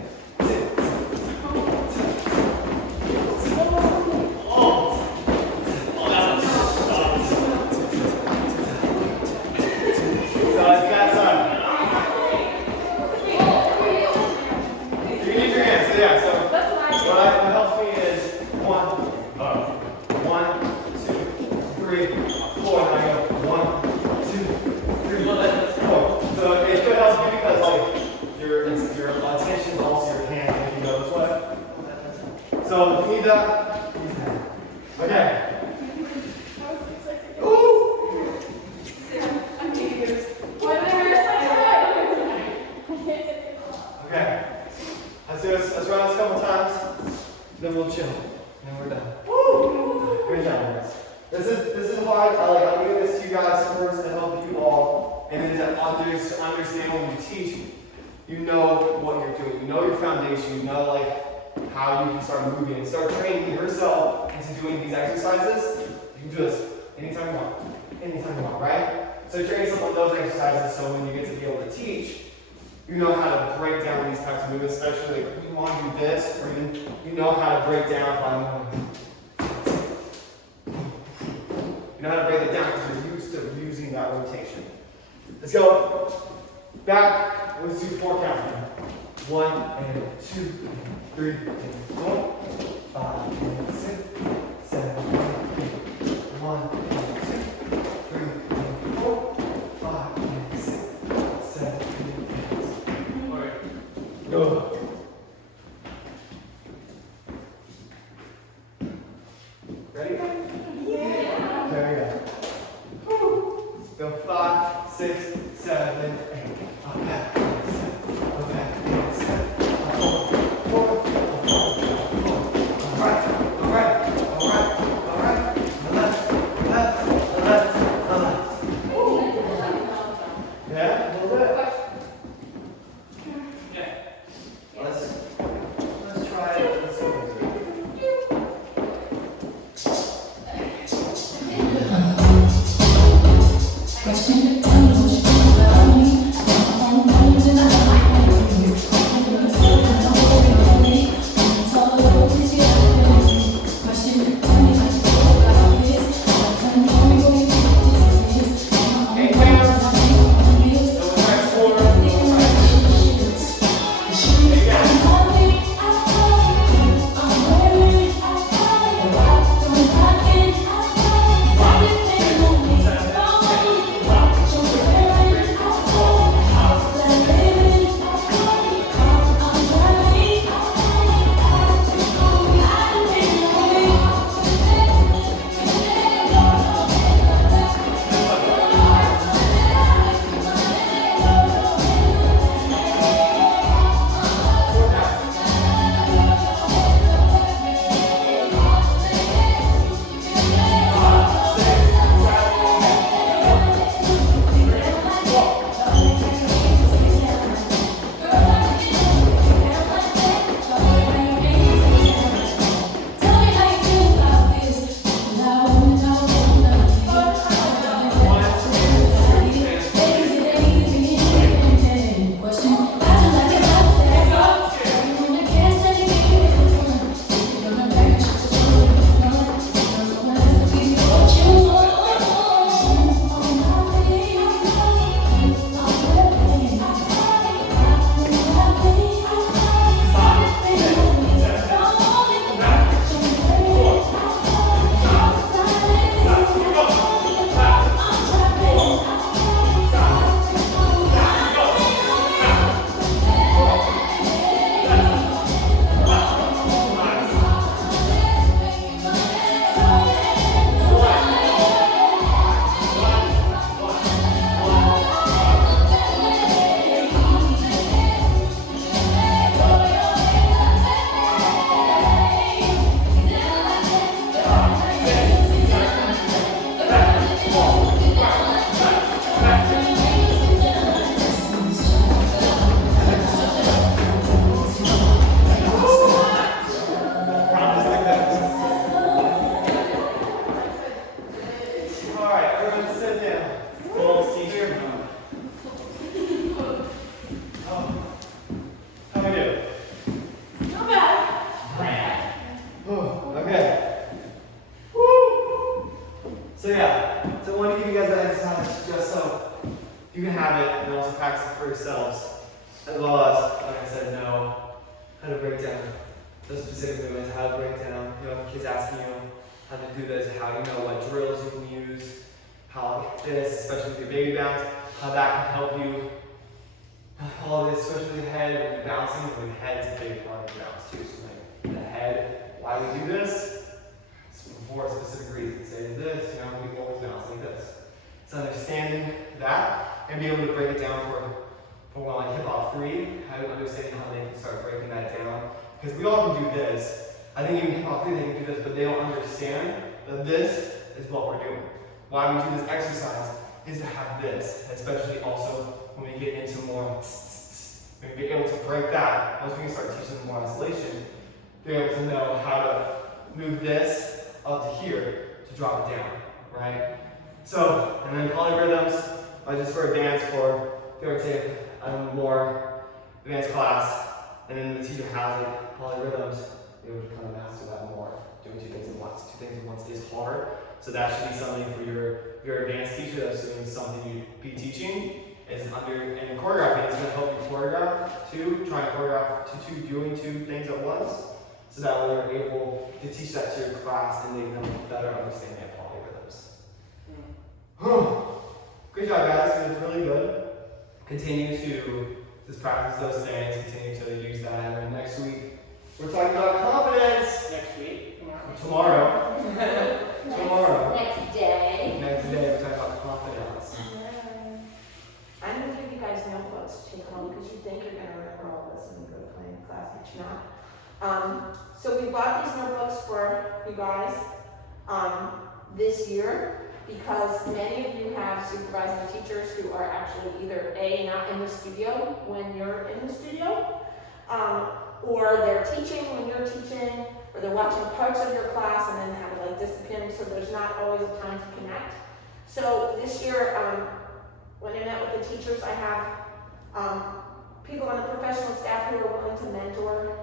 So if you need that, use that. Okay. Okay. Let's run this a couple times. Then we'll chill. And we're done. Woo! Great job, guys. This is hard. I'm giving this to you guys first to help you all, and then to understand when you teach. You know what you're doing. You know your foundation. You know how you can start moving and start training yourself into doing these exercises. You can do this anytime you want. Anytime you want, right? So train yourself on those exercises so when you get to be able to teach, you know how to break down these types of movements, especially if you want to do this, or you know how to break down you know how to break it down because you're used to using that rotation. Let's go back. Let's do 4 counts. 1 and 2 and 3 and 4, 5 and 6, 7 and 8. 1 and 2, 3 and 4, 5 and 6, 7 and 8. All right. Go. Ready? Yeah. There we go. Go 5, 6, 7, 8. Up, back, 7, up, back, 7. practice it for yourselves, as well as, like I said, know how to break down those specific movements, how to break down, kids asking you how to do this, how you know what drills you can use, how this, especially with your baby bounce, how that can help you. All this, especially the head, when you're bouncing, when the head's a big part of the bounce too. So like the head, why we do this? It's for a specific reason. Say this, we always bounce like this. It's understanding that and be able to break it down for like hip hop 3, how to understand how they can start breaking that down. Because we all can do this. I think even hip hop 3 they can do this, but they don't understand that this is what we're doing. Why we do this exercise is to have this, especially also when we get into more, when we get able to break that, once we can start teaching them more isolation, they're able to know how to move this up to here to drop it down, right? So, and then polyrhythms are just for advanced, for if you were to take a more advanced class, and then the teacher has it, polyrhythms, they would kind of master that more. Doing two things at once. Two things at once is hard, so that should be something for your advanced teacher that's doing something you'd be teaching. Is and choreographing is going to help you choreograph too, trying to choreograph doing two things at once, so that way you're able to teach that to your class and make them better understanding of polyrhythms. Great job, guys. It was really good. Continue to just practice those things, continue to use that, and then next week we're talking about confidence. Next week. Tomorrow. Next day. Next day we're talking about confidence. I'm going to give you guys notebooks to take home because you think you're going to remember all this when you go to planning class, but you're not. So we bought these notebooks for you guys this year because many of you have supervising teachers who are actually either A, not in the studio when you're in the studio, or they're teaching when you're teaching, or they're watching parts of your class and then have like discipline, so there's not always a time to connect. So this year, when I met with the teachers, I have people on the professional staff who are willing to mentor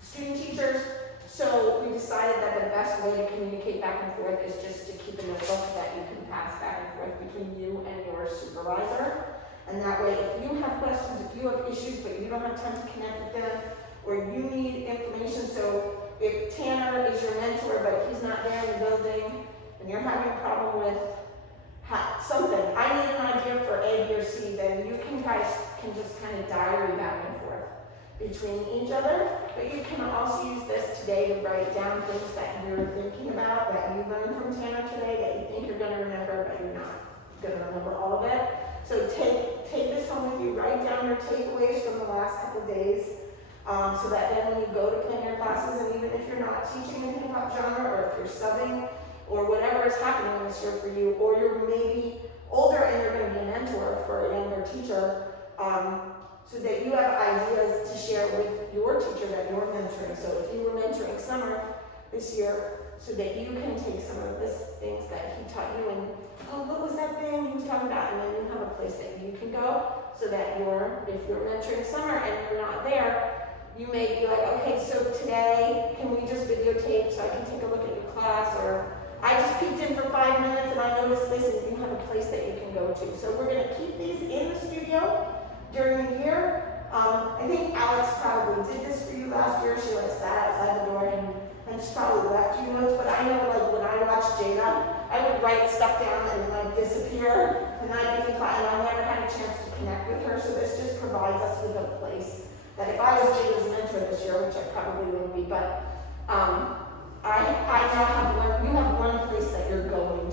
student teachers. So we decided that the best way to communicate back and forth is just to keep a notebook that you can pass back and forth between you and your supervisor. And that way, if you have questions, if you have issues, but you don't have time to connect with them, or you need information, so if Tanner is your mentor, but he's not there in the building, and you're having a problem with something, I need an idea for A, B, or C, then you guys can just kind of diary back and forth between each other. But you can also use this today to write down things that you're thinking about, that you learned from Tanner today, that you think you're going to remember, but you're not going to remember all of it. So take this home with you, write down your takeaways from the last couple of days, so that then when you go to plan your classes, and even if you're not teaching in the hip hop genre, or if you're subbing, or whatever is happening this year for you, or you're maybe older and you're going to be a mentor for a younger teacher, so that you have ideas to share with your teacher that you're mentoring. So if you were mentoring Summer this year, so that you can take some of these things that he taught you and, oh, what was that thing he was talking about? And then you have a place that you can go, so that if you're mentoring Summer and you're not there, you may be like, okay, so today, can we just videotape so I can take a look at your class? Or I just peeked in for 5 minutes and I noticed this, and you have a place that you can go to. So we're going to keep these in the studio during the year. I think Alex probably did this for you last year. She sat outside the door and just probably left you notes. But I know when I watched Jada, I would write stuff down and disappear, and I'd be in class, and I never had a chance to connect with her. So this just provides us with a place that if I was Jada's mentor this year, which I probably wouldn't be, but I now have you have one place that you're going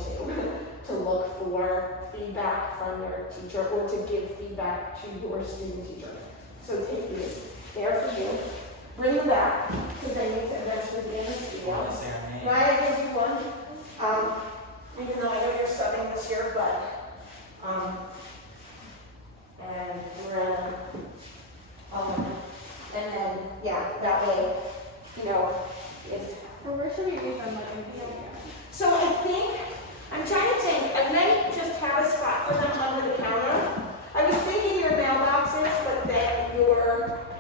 to look for feedback from your teacher, or to give feedback to your student teacher. So take these. They're for you. Bring them back, because they need to eventually be in the studio.